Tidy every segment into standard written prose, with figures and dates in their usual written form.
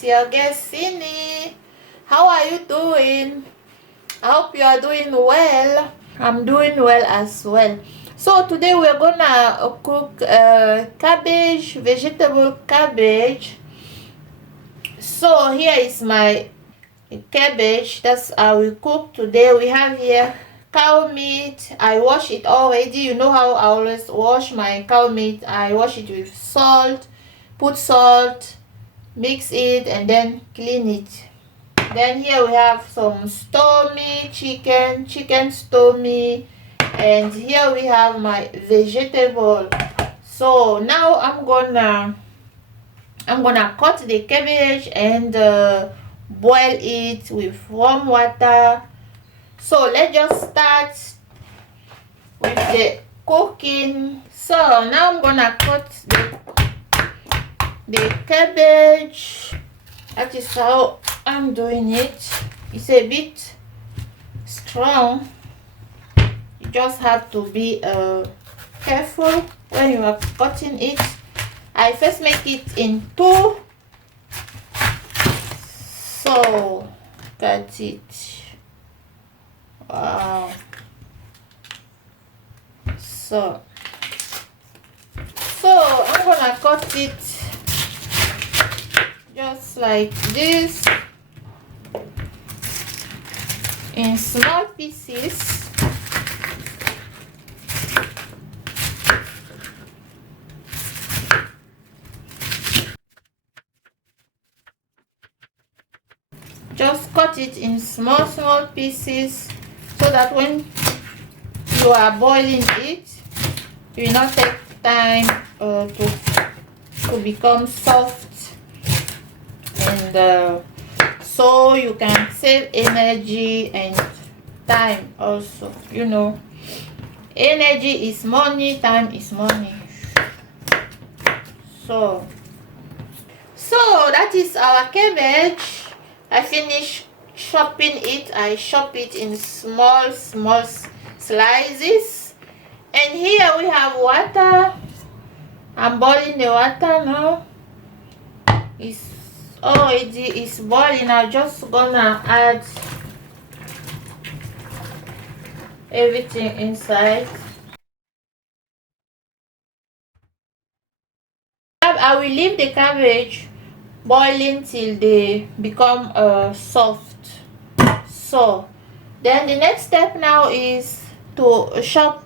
it's your girl Cindy. How are you doing? I hope you are doing well. I'm doing well as well. So today we're gonna cook cabbage, vegetable cabbage. So here is my cabbage. That's how we cook today. We have here cow meat. I wash it already. You know how I always wash my cow meat. I wash it with salt, put salt, mix it, and then clean it. Then here we have some stormy chicken stormy, and here we have my vegetable. So now I'm gonna cut the cabbage and boil it with warm water. So let's just start with the cooking. So now I'm gonna cut the cabbage. That is how I'm doing it. It's a bit strong. You just have to be careful when you are cutting it. I first make it in two. So cut it. Wow. So I'm gonna cut it just like this in small pieces. Just cut it in small pieces so that when you are boiling it, it will not take time to become soft, and so you can save energy and time also. You know, energy is money, time is money. So that is our cabbage. I finished chopping it. I chop it in small slices, and here we have water. I'm boiling the water now. It's already boiling. I'm just gonna add everything inside. I will leave the cabbage boiling till they become soft. So then the next step now is to chop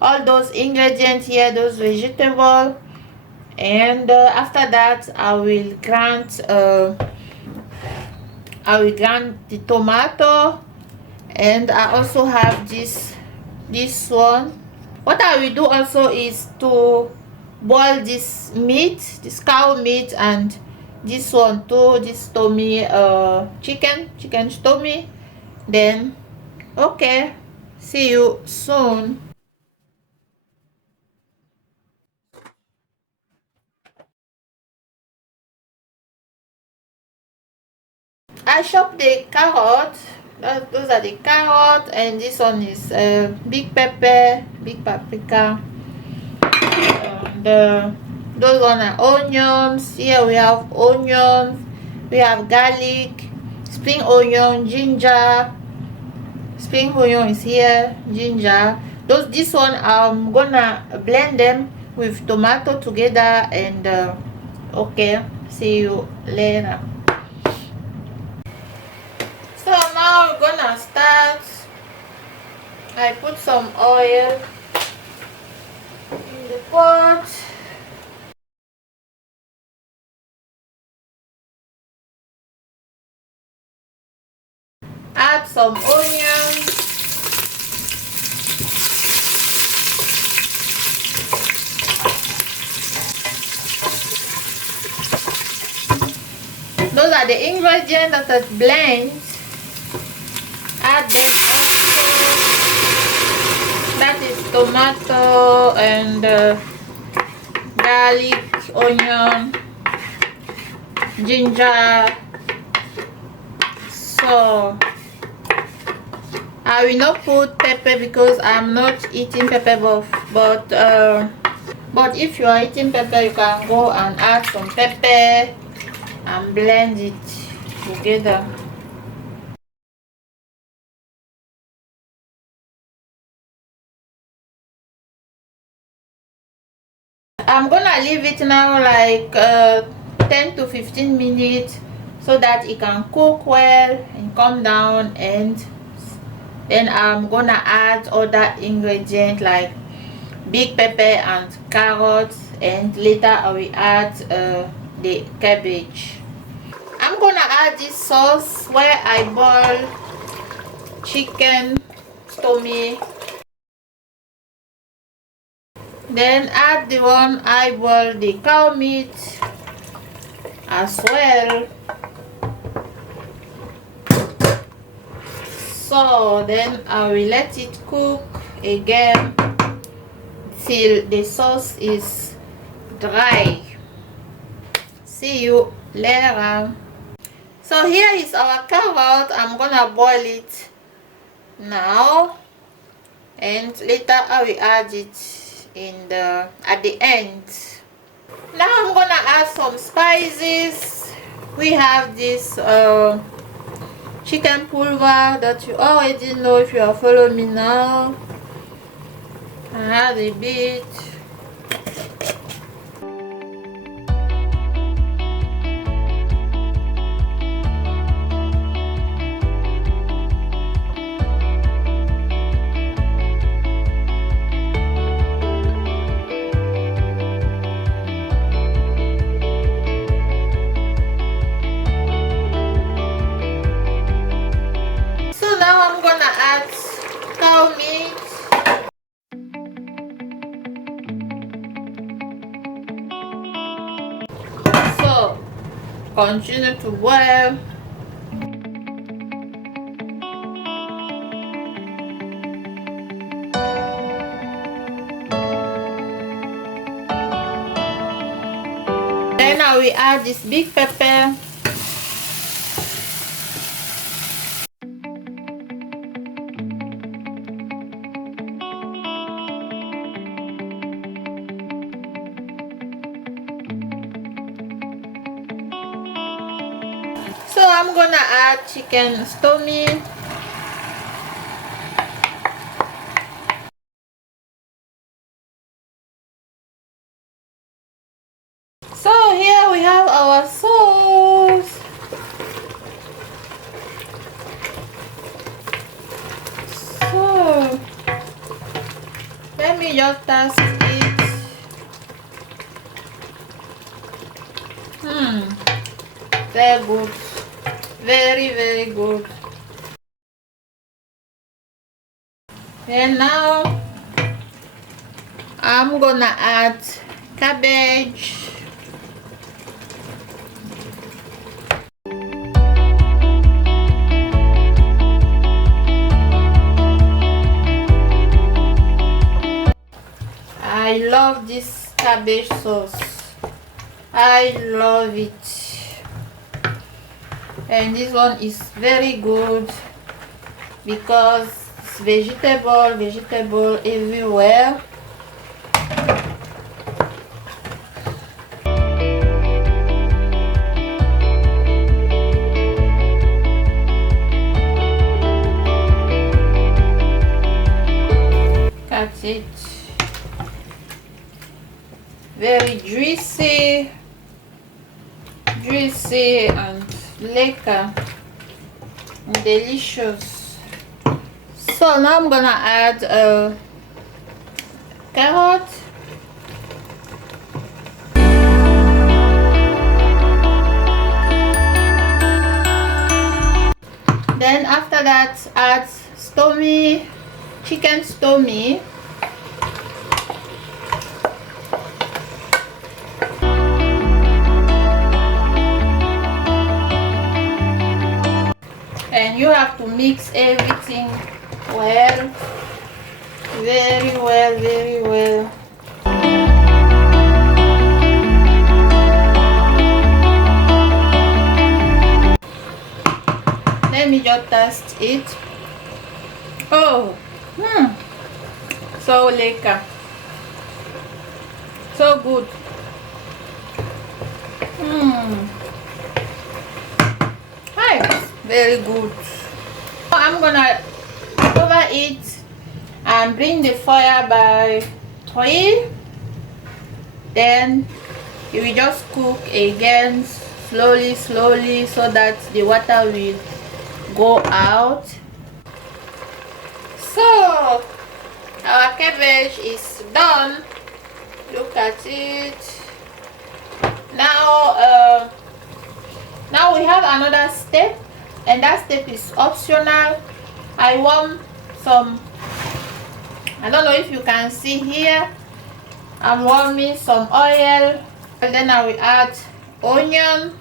all those ingredients here, those vegetables, and after that I will grind the tomato, and I also have this one. What I will do also is to boil this meat, this cow meat, and this one too, this stormy chicken stormy. Then okay, see you soon. I chop the carrot. Those are the carrot, and this one is big pepper, big paprika. Those one are onions. Here we have onions, we have garlic, spring onion, ginger. Spring onion is here, ginger. This one I'm gonna blend them with tomato together, and okay, see you later. So now we're gonna start. I put some oil in the pot. Add some onions. Those are the ingredients that I blend. Add them also. That is tomato and garlic, onion, ginger. So I will not put pepper because I'm not eating pepper, but if you are eating pepper, you can go and add some pepper and blend it together. I'm gonna leave it now like 10 to 15 minutes so that it can cook well and come down, and then I'm gonna add other ingredients like big pepper and carrots, and later I will add the cabbage. I'm gonna add this sauce where I boil chicken stomach, then add the one I boil the cow meat as well. So then I will let it cook again till the sauce is dry. See you later. So here is our carrot. I'm gonna boil it now, and later I will add it in the at the end. Now I'm gonna add some spices. We have this chicken pulver that you already know if you are following me now. I add a bit. Cow meat. So continue to boil. Then I will add this big pepper. So I'm gonna add chicken stomach. So here we have our sauce. So let me just taste it. Very good. Very good. And now I'm gonna add cabbage. I love this cabbage sauce. I love it. And this one is very good because it's vegetable everywhere. That's it. Very juicy and lekker, delicious. So now I'm gonna add a carrot. Then after that add stomach, chicken stomach. And you have to mix everything well, very well. Let me just test it. Oh, so lekker, so good. very good. I'm gonna cover it and bring the fire by 3. Then you will just cook again slowly so that the water will go out. So our cabbage is done. Look at it. Now we have another step, and that step is optional. I want some, I don't know if you can see here, I'm warming some oil, and then I will add onion.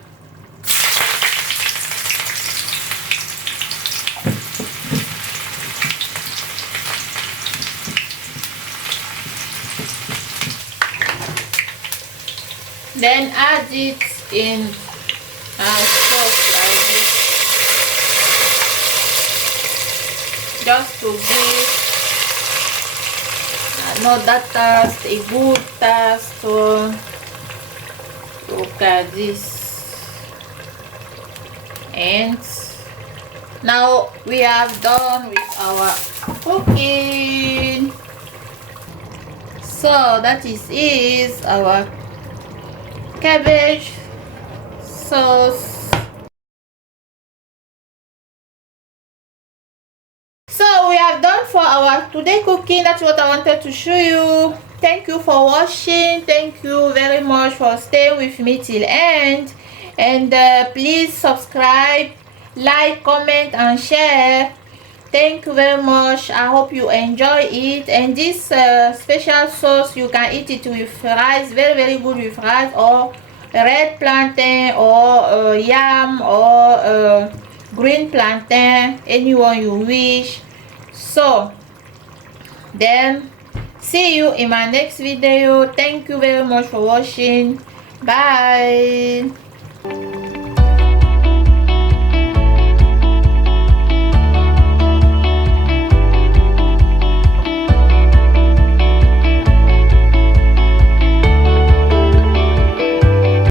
Then add it in sauce like this, just to give another taste, a good taste. So look at this. And now we have done with our cooking. So that is our cabbage sauce. So we have done for our today cooking. That's what I wanted to show you. Thank you for watching. Thank you very much for staying with me till end. And please subscribe, like, comment and share. Thank you very much. I hope you enjoy it. And this special sauce, you can eat it with rice, very good with rice, or red plantain, or yam, or green plantain, anyone you wish. So then see you in my next video. Thank you very much for watching. Bye.